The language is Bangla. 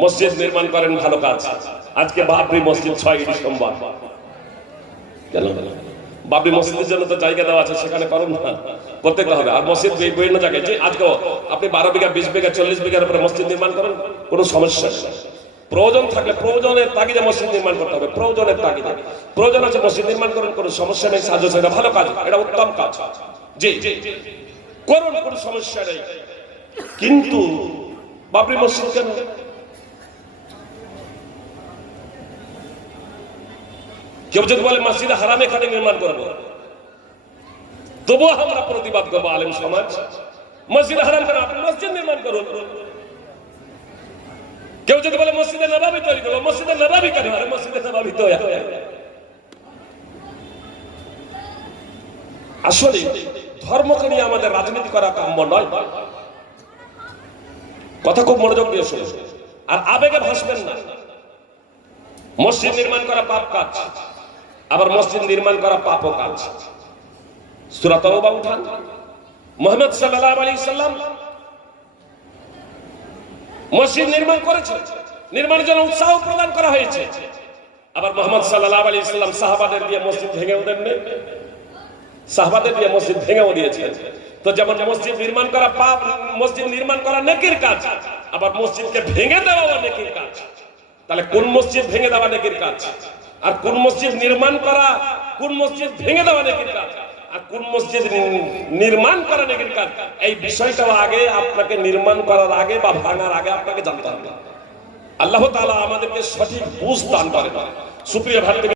মসজিদ নির্মাণ করেন, ভালো কাজ। আজকে বাবরি মসজিদ 6 ডিসেম্বর, কেন বাবরি মসজিদের জন্য তো জায়গা দেওয়া আছে, সেখানে করুন না, করতে হবে। আর মসজিদ বিভিন্ন জায়গায়, যে আজকে আপনি 12 বিঘা 20 বিঘা 40 বিঘার উপরে মসজিদ নির্মাণ করেন, কোনো সমস্যা নেই। প্রয়োজন থাকলে প্রয়োজনের তাগিদে মসজিদ নির্মাণ করতে হবে, প্রয়োজনের তাগিদে। প্রয়োজন আছে মসজিদ নির্মাণ করেন, কোনো সমস্যা নেই, সাহায্য, সেটা ভালো কাজ, এটা উত্তম কাজ, জি করুন, কোনো সমস্যা নেই। কিন্তু বাবরি মসজিদ কেন? কেউ যদি বলে মসজিদে হারাম এখানে নির্মাণ করবো, তবুও আমরা প্রতিবাদ করবো আলেম সমাজ। মসজিদে হারাম কেন? আপনি মসজিদ নির্মাণ করুন। কেউ যদি বলে মসজিদে নবাবী তৈরি করবো, মসজিদে নবাবী কেন? আরে মসজিদে নবাবী তো আসলে ধর্মকে নিয়ে আমাদের রাজনীতি করা কাম্য নয়। কথা খুব মনোযোগ দিয়ে শুনুন, আর আবেগে ভাসবেন না। মসজিদ নির্মাণ করা পাপ কাজ, আবার মসজিদ নির্মাণ করা পাপ কাজ। সূরা তাওবা উঠান, মুহাম্মদ সাল্লাল্লাহু আলাইহি সাল্লাম মসজিদ নির্মাণ করেছেন, নির্মাণের জন্য উৎসাহ প্রদান করা হয়েছে। আবার মুহাম্মদ সাল্লাল্লাহু আলাইহি সাল্লাম সাহাবাদের দিয়ে মসজিদ ভেঙেও দেননি, সাহাবাদের দিয়ে মসজিদ ভেঙেও দিয়েছেন। তো যেমন মসজিদ নির্মাণ করা পাপ, মসজিদ নির্মাণ করা নেকির কাজ, আবার মসজিদকে ভেঙে দেওয়া নেকির কাজ। তাহলে কোন মসজিদ ভেঙে দেওয়া নেকির কাজ, আর কোন মসজিদ নির্মাণ করা, কোন মসজিদ ভেঙে দেওয়া নেকির কাজ, আর কোন মসজিদ নির্মাণ করা নেকির কাজ, এই বিষয়টা আগে আপনাকে নির্মাণ করার আগে বা ভাঙার আগে আপনাকে জানতে হবে। আল্লাহ তাআলা আমাদেরকে সঠিক বুঝ দান করেন। সুপ্রিয় ভাই